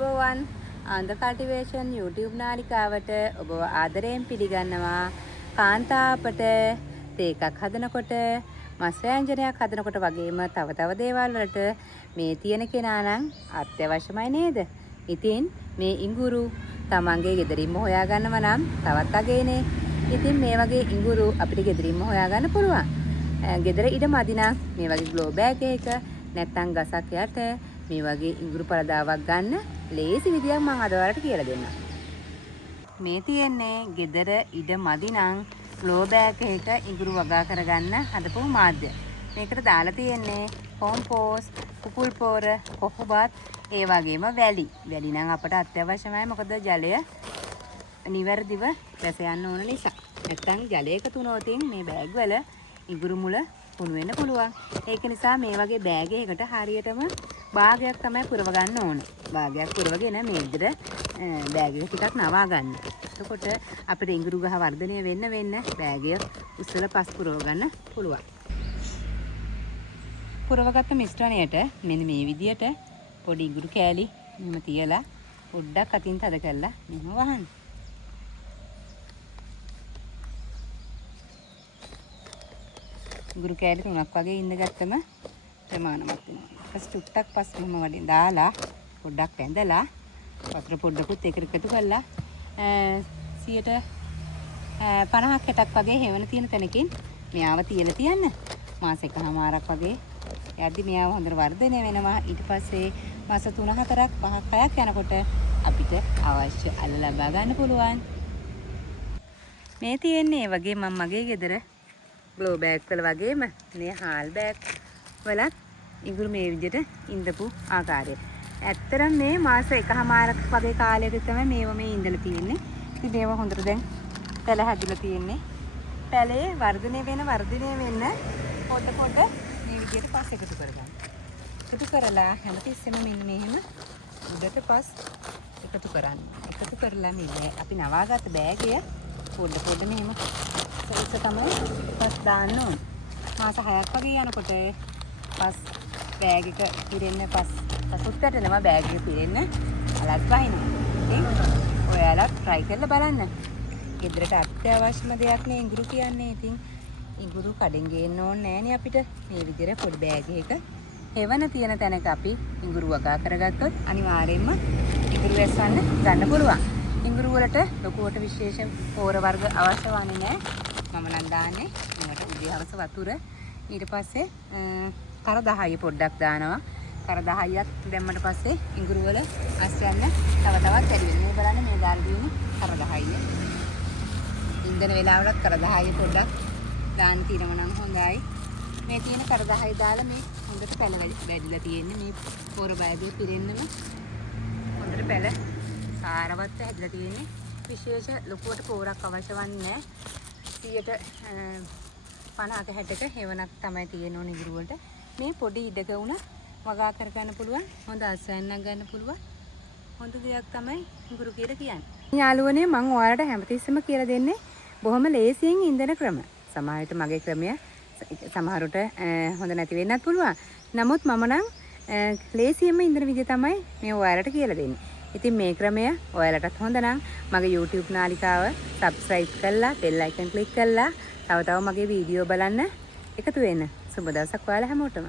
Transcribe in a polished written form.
බෝවන් අන්ද cultivation YouTube නාලිකාවට ඔබව ආදරයෙන් පිළිගන්නවා. කාන්තාවපට තේ එකක් හදනකොට මස් ව්‍යංජනයක් හදනකොට වගේම තව දේවල් වලට මේ තියෙන කෙනා නම් අත්‍යවශ්‍යමයි නේද? ඉතින් මේ ඉඟුරු තමන්ගේ ගෙදරින්ම හොයාගන්නව නම් තවත් අගේනේ. ඉතින් මේ වගේ ඉඟුරු අපිට ගෙදරින්ම හොයාගන්න පුළුවන්. ගෙදර ඉඩ මදි නම් මේ වගේ ග්ලෝ බෑග් එකක නැත්නම් ගසක් යට මේ වගේ ඉඟුරු පළදාවක් ගන්න ලේසි විදියක් මම අද ඔයාලට කියලා දෙන්නම්. මේ තියෙන්නේ ගෙදර ඉඩ මදි නම් ග්ලෝ බෑග් එකක ඉඟුරු වගා කරගන්න හදපු මාධ්‍ය. මේකට දාලා තියෙන්නේ කොම්පෝස්, කුකුල් පොර, කොහොබත්, ඒ වගේම වැලි. වැලි නම් අපට අත්‍යවශ්‍යමයි. මොකද ජලය නිවැරදිව වැස යන්න ඕන නිසා. නැත්නම් ජලය එකතු වුණොත් මේ බෑග් වල ඉඟුරු මුල කුණු වෙන්න පුළුවන්. ඒක නිසා මේ වගේ බෑග් එකකට හරියටම භාගයක් තමයි පුරව ගන්න ඕන. භාගයක් පුරවගෙන මේ විදිහට බෑග් එක ටිකක් නවා ගන්න. එතකොට අපිට ඉඟුරු ගහ වර්ධනය වෙන්න බෑග් එක උස්සලා පස් පුරව ගන්න පුළුවන්. පුරවගත්ත මිශ්‍රණයට මෙන්න මේ විදිහට පොඩි ඉඟුරු කෑලි මෙහෙම තියලා පොඩ්ඩක් අතින් තද කරලා මෙහෙම වහන්න. ඉඟුරු කෑලි 3ක් වගේ ඉඳ ගත්තම ප්‍රමාණවත් වෙනවා. ඊපස් ටුක්ටක් පස් මෙහෙම වඩින් දාලා පොඩ්ඩක් ඇඳලා වතුර පොඩ්ඩකුත් ඒකට එකතු කරලා 50ක් 60ක් වගේ හෙවණ තියෙන තැනකින් මෙයාව තියලා තියන්න. මාස එකමාරක් වගේ යද්දි මෙයාව හොඳට වර්ධනය වෙනවා. ඊට පස්සේ මාස 3 4ක් 5ක් 6ක් යනකොට අපිට අවශ්‍ය අල ලබා ගන්න පුළුවන්. මේ තියෙන්නේ වගේ මම මගේ ගෙදර ග්ලෝ බෑග් වල වගේම මේ හාල් බෑග් වලත් ඉඟුරු මේ විදිහට ඉඳපු ආකාරය. ඇත්තටම මේ මාස එකමාරක් වගේ කාලයකට තමයි මේව මේ ඉඳලා තියෙන්නේ. ඉතින් මේව හොඳට දැන් පැල හැදිලා තියෙන්නේ. පැලේ වර්ධනය වෙන්න පොඩ මේ විදිහට පස් එකතු කරගන්න. එකතු කරලා හැමතිස්සෙම මෙන්න මෙහෙම උඩට පස් එකතු කරන්න. එකතු කරලා මේ අපි නවාගත්ත බෑගය පොඩ මෙහෙම සයිස් තමයි පස් දාන්න ඕන. මාස 6ක් වගේ යනකොට පස් බෑග් එක පිරෙන්න පසුත් වැටෙනවා බෑග් එක පිරෙන්න අලත් වහිනවා. ඉතින් ඔයාලා try කරලා බලන්න. ගෙදරට අත්‍යවශ්‍යම දෙයක් නේ ඉඟුරු කියන්නේ. ඉතින් ඉඟුරු කඩෙන් ගේන්න ඕනේ නෑනේ අපිට. මේ විදිහට පොඩි බෑග් එකක හෙවණ තියෙන තැනක අපි ඉඟුරු වගා කරගත්තොත් අනිවාර්යයෙන්ම ඉඟුරු වැස්සන්න ගන්න පුළුවන්. ඉඟුරු වලට ලොකුවට විශේෂ පෝර වර්ග අවශ්‍ය වන්නේ නෑ. මම නම් දාන්නේ මේකට උදේ හවස වතුර. ඊට පස්සේ කර 10 පොඩ්ඩක් දානවා. කර 10ක් දැම්මට පස්සේ ඉඟුරු වල අස් යන්න තව තවත් වැඩි වෙනවා. මේ බලන්න මේ දාලා දින්නේ කර 10. ඉන්දන වෙලාවලත් කර 10 පොඩ්ඩක් දාන්න තියෙනවා නම් හොඳයි. මේ තියෙන කර 10 දාලා මේ හොඳට පැල වැඩිලා තියෙන්නේ. මේ පොර බෑගේ පිරෙන්නම හොඳට පැල සාරවත් හැදලා තියෙන්නේ. විශේෂ ලොකුවට පෝරක් අවශ්‍ය වන්නේ නැහැ. 50ක 60ක හෙවණක් තමයි තියෙන ඕන ඉඟුරු වලට. මේ පොඩි ඉඩක උන වගා කර ගන්න පුළුවන්. හොඳ අස්වැන්නක් ගන්න පුළුවන්. හොඳ දෙයක් තමයි ඉඟුරු කියලා කියන්නේ. යාළුවනේ මම ඔයාලට හැමතිස්සෙම කියලා දෙන්නේ බොහොම ලේසියෙන් ඉඳන ක්‍රම. සමහරවිට මගේ ක්‍රමය සමහරට හොඳ නැති වෙන්නත් පුළුවන්. නමුත් මම නම් ලේසියෙන්ම ඉඳන විදිය තමයි මේ ඔයාලට කියලා දෙන්නේ. ඉතින් මේ ක්‍රමය ඔයාලටත් හොඳ නම් මගේ YouTube නාලිකාව subscribe කරලා bell icon click කරලා තව මගේ වීඩියෝ බලන්න එකතු වෙන්න. සුබ දවසක් ඔයාලා හැමෝටම.